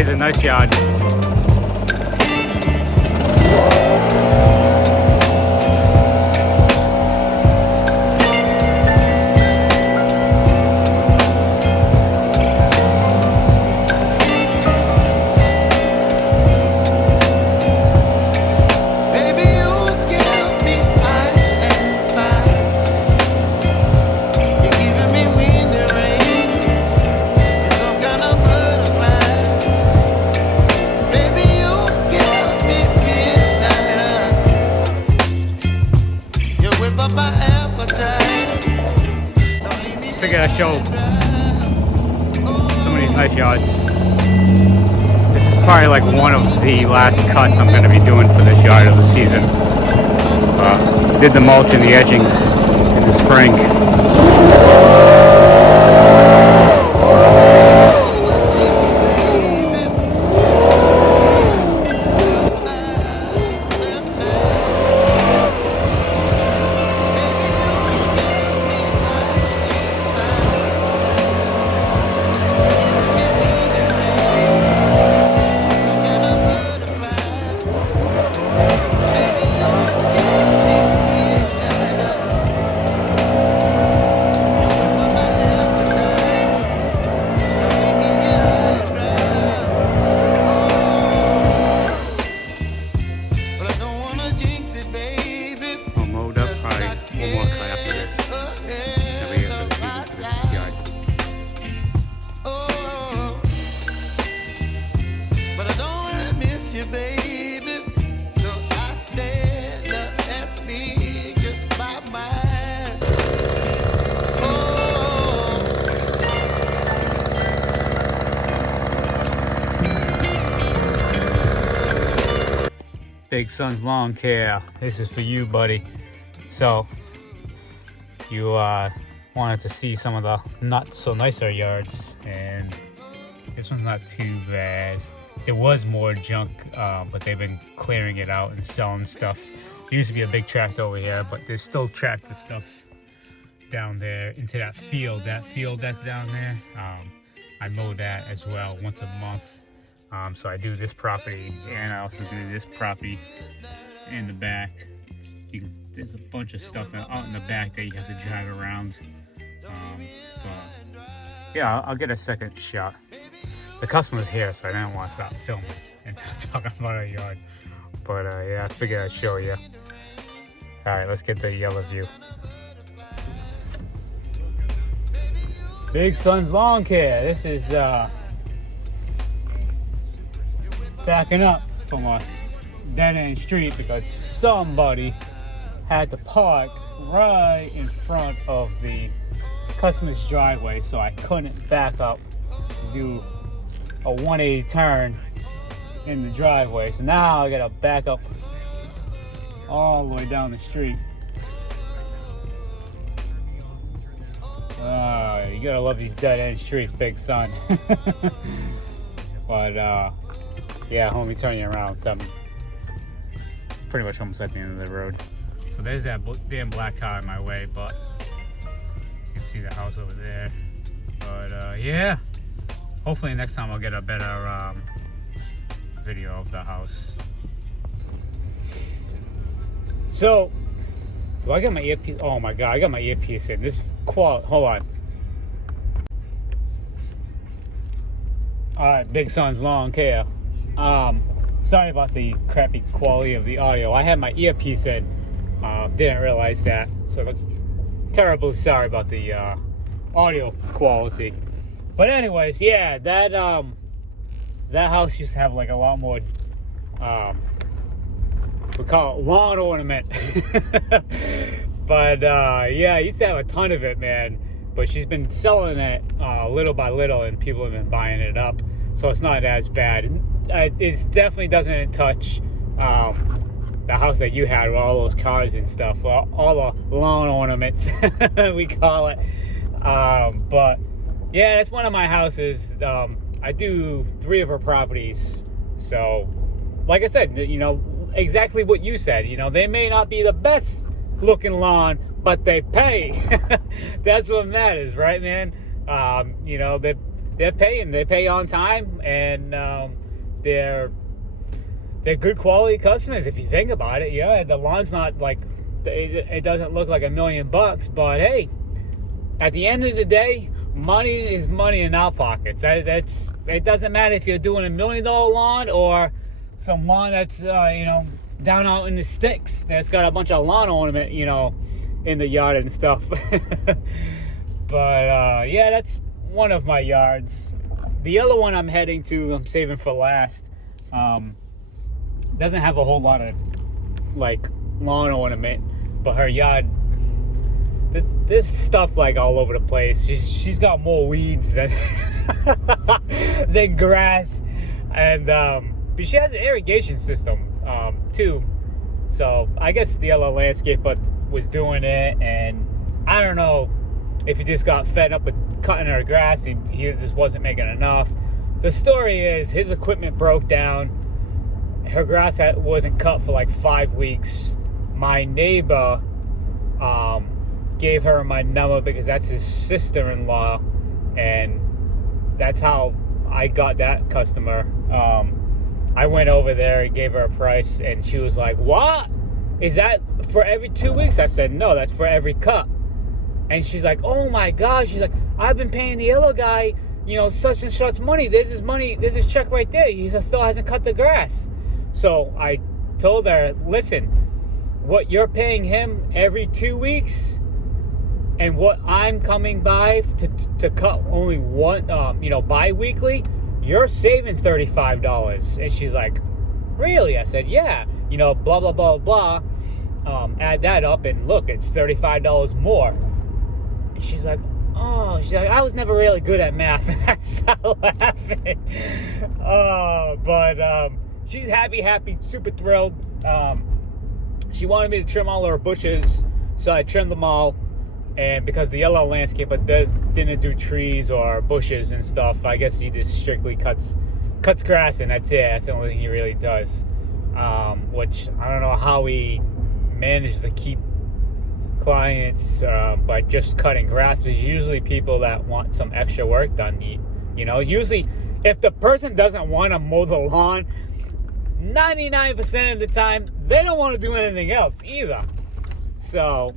Here's a nice yard. Figured I'd show some of these nice yards. This is probably like one of the last cuts I'm going to be doing for this yard of the season. Did the mulch and the edging in the spring. Big Son's Lawn Care. This is for you, buddy. So, you wanted to see some of the not so nicer yards, and this one's not too bad. There was more junk, but they've been clearing it out and selling stuff. There used to be a big tractor over here, but there's still tractor stuff down there into that field. That field that's down there, I mow that as well once a month. So I do this property, and I also do this property in the back. There's a bunch of stuff out in the back that you have to drive around. But yeah, I'll get a second shot. The customer's here, so I didn't want to stop filming and talking about our yard. But yeah, I figured I'd show you. All right, let's get the yellow view. Big Son's Lawn Care. This is backing up from a dead-end street because somebody had to park right in front of the customer's driveway, so I couldn't back up and do a 180 turn in the driveway. So now I gotta back up all the way down the street. You gotta love these dead-end streets, Big Son. But yeah, let me turn you around. So I'm pretty much almost at the end of the road. So there's that damn black car in my way, but you can see the house over there. But yeah, hopefully next time I'll get a better video of the house. So, do I got my earpiece? Oh my god, I got my earpiece in. This hold on. Alright, Big Son's Lawn Care. Sorry about the crappy quality of the audio. I had my earpiece in. Didn't realize that. So terribly sorry about the audio quality. But anyways, yeah, that house used to have like a lot more we call it lawn ornament. But yeah, I used to have a ton of it, man. But she's been selling it little by little, and people have been buying it up. So it's not as bad. It definitely doesn't touch the house that you had with all those cars and stuff, all the lawn ornaments, we call it. But yeah, that's one of my houses. I do 3 of her properties. So, like I said, you know, exactly what you said. You know, they may not be the best looking lawn, but they pay. That's what matters, right, man? You know, they're they're paying. They pay on time, and they're good quality customers if you think about it. Yeah, the lawn's not like, it doesn't look like $1 million, but hey, at the end of the day, money is money in our pockets. It doesn't matter if you're doing $1 million lawn or some lawn that's down out in the sticks that's got a bunch of lawn ornament, in the yard and stuff. But yeah, that's one of my yards. The other one I'm heading to, I'm saving for last. Doesn't have a whole lot of like lawn ornament, but her yard, there's stuff like all over the place. She's got more weeds than than grass, and but she has an irrigation system too. So I guess the other landscaper was doing it, and I don't know if he just got fed up with cutting her grass. He just wasn't making enough. The story is his equipment broke down. Her grass wasn't cut for like 5 weeks. My neighbor gave her my number because that's his sister-in-law, and that's how I got that customer. I went over there and gave her a price, and she was like, "What? Is that for every 2 weeks?" I said, "No, that's for every cut." And she's like, "Oh my gosh," she's like, "I've been paying the other guy, such and such money. There's his check right there. He still hasn't cut the grass." So I told her, "Listen, what you're paying him every 2 weeks and what I'm coming by to cut only one, bi-weekly, you're saving $35. And she's like, "Really?" I said, "Yeah, blah, blah, blah, blah. Add that up and look, it's $35 more." And she's like, "Oh," she's like, "I was never really good at math." And I started laughing. But she's happy, super thrilled. She wanted me to trim all her bushes, so I trimmed them all. And because the yellow landscaper didn't do trees or bushes and stuff, I guess he just strictly cuts grass, and that's it. That's the only thing he really does. Which I don't know how he managed to keep clients by just cutting grass. There's usually people that want some extra work done. Usually if the person doesn't want to mow the lawn, 99% of the time, they don't want to do anything else either. So,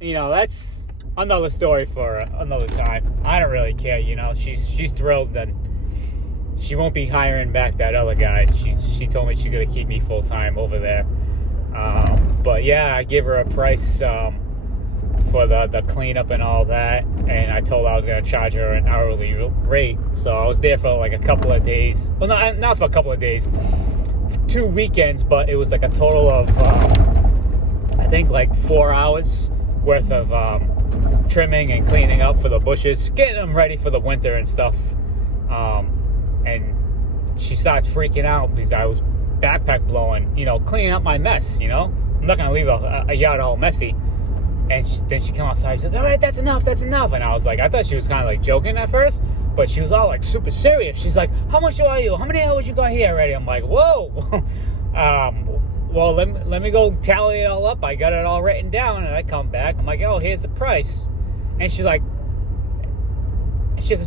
that's another story for another time. I don't really care, She's thrilled, and she won't be hiring back that other guy. She told me she's going to keep me full-time over there. But yeah, I gave her a price for the cleanup and all that, and I told her I was going to charge her an hourly rate. So I was there for like a couple of days. Well, not for a couple of days. 2 weekends, but it was like a total of I think like 4 hours worth of trimming and cleaning up for the bushes, getting them ready for the winter and stuff. And she starts freaking out because I was backpack blowing, cleaning up my mess. I'm not gonna leave a yard all messy. And then she came outside. She said, "All right, that's enough. And I was like, I thought she was kind of like joking at first, but she was all like super serious. She's like, "How much are you? How many hours you got here already?" I'm like, "Whoa." Well, let me go tally it all up. I got it all written down, and I come back. I'm like, "Oh, here's the price." And she goes,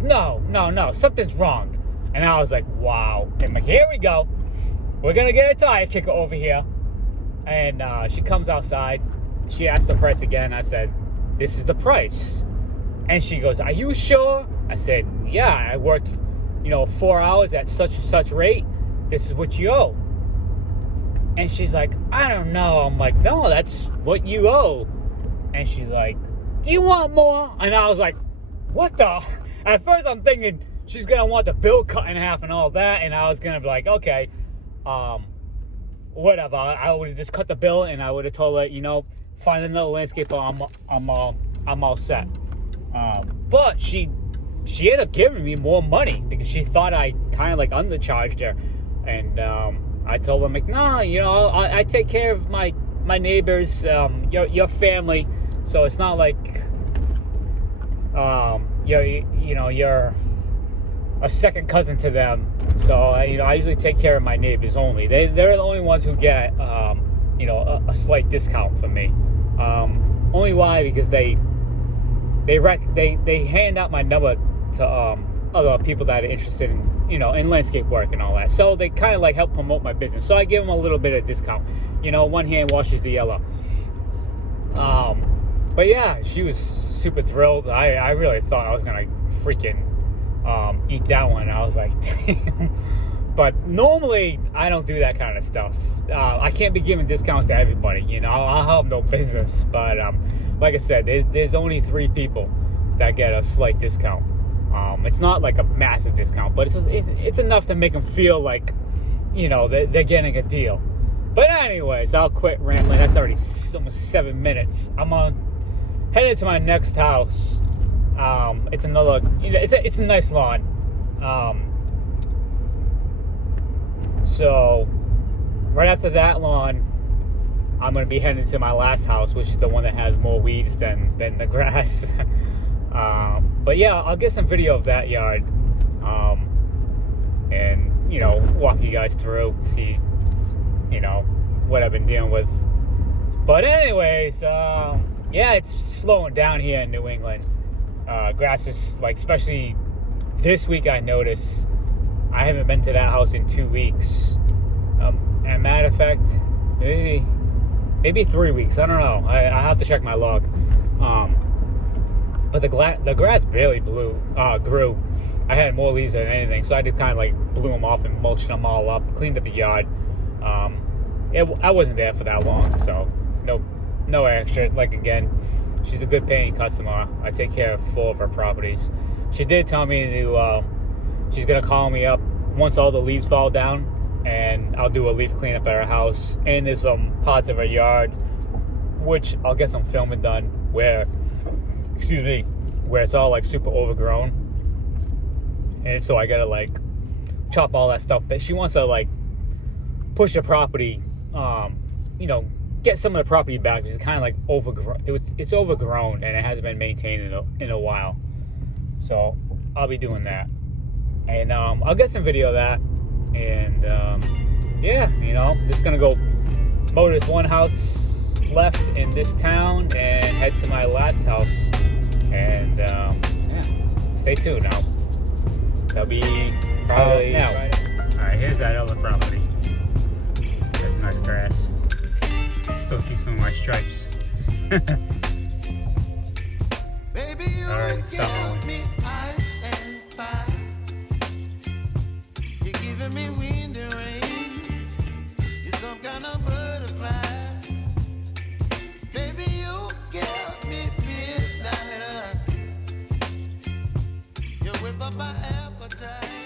no, something's wrong. And I was like, wow. I'm like, "Here we go. We're gonna get a tire kicker over here." And she comes outside. She asked the price again. I said, "This is the price." And she goes, "Are you sure?" I said, "Yeah, I worked, 4 hours at such and such rate. This is what you owe." And she's like, "I don't know." I'm like, "No, that's what you owe." And she's like, "Do you want more?" And I was like, what the? At first I'm thinking she's going to want the bill cut in half and all that. And I was going to be like, okay, whatever. I would have just cut the bill, and I would have told her, find another landscaper. I'm all set. But she ended up giving me more money because she thought I kind of like undercharged her. And I told her, like, "No, I take care of my neighbors, your family, so it's not like you're a second cousin to them. So I usually take care of my neighbors only. They're the only ones who get a slight discount from me. Only why? Because they hand out my number to other people that are interested in, you know, in landscape work and all that. So they kind of like help promote my business. So I give them a little bit of discount. You know, one hand washes the other. But yeah, she was super thrilled. I really thought I was gonna freaking eat that one. I was like, damn. But normally I don't do that kind of stuff. I can't be giving discounts to everybody. You know, I'll have no business. But like I said, there's only 3 people that get a slight discount. It's not like a massive discount, but it's enough to make them feel like, you know, they're getting a deal. But anyways, I'll quit rambling. That's already almost 7 minutes. I'm headed to my next house. It's another, you know, it's a nice lawn. So right after that lawn, I'm gonna be heading to my last house, which is the one that has more weeds than the grass. But yeah, I'll get some video of that yard, and you know, walk you guys through, see, you know, what I've been dealing with. But anyways, yeah, it's slowing down here in New England. Grass is like, especially this week, I noticed I haven't been to that house in 2 weeks. As a matter of fact, maybe 3 weeks. I don't know. I have to check my log. But the grass barely grew. I had more leaves than anything, so I just kind of like blew them off and mulched them all up, cleaned up the yard. I wasn't there for that long, so no extra. Like, again, she's a good paying customer. I take care of 4 of her properties. She did tell me to she's gonna call me up once all the leaves fall down, and I'll do a leaf cleanup at her house. And there's some parts of her yard which I'll get some filming done where it's all like super overgrown, and so I gotta like chop all that stuff. But she wants to like push the property, you know, get some of the property back, because it's kind of like overgrown. It's overgrown and it hasn't been maintained in a while. So I'll be doing that, and I'll get some video of that. And yeah, you know, just gonna go mow this one house left in this town and head to my last house. And yeah, stay tuned now. That'll be probably now. Alright, here's that other property. There's nice grass. Still see some of my stripes. Alright, stop rolling. You're giving me wind and rain. You're some kind of butterfly. Baby, you give me midnight. You whip up my appetite.